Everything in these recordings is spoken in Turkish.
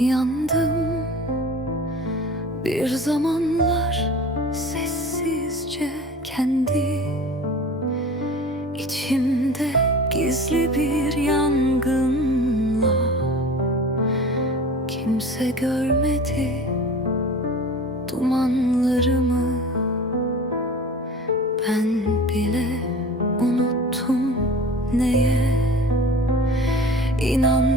Yandım. Bir zamanlar sessizce kendi içimde gizli bir yangınla kimse görmedi dumanlarımı. Ben bile unuttum neye. İnandığımı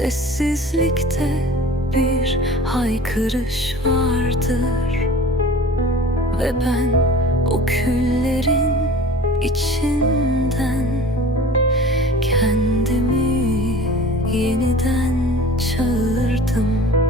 Sessizlikte bir haykırış vardır. Ve ben o küllerin içinden Kendimi yeniden çağırdım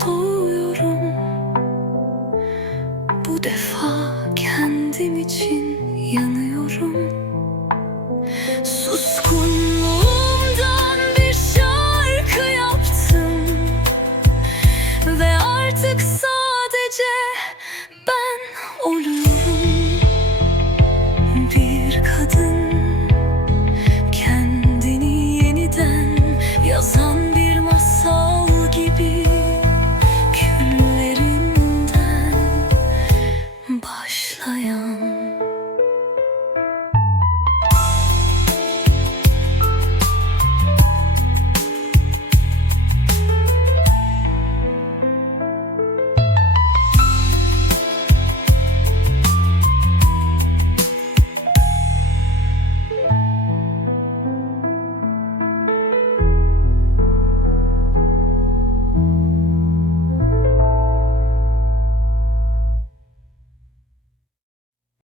doğuyorum Bu defa kendim için yanıyorum. Suskunluğumdan bir şarkı yaptım. Ve artık sadece ben oluyorum. Bir kadın başlayan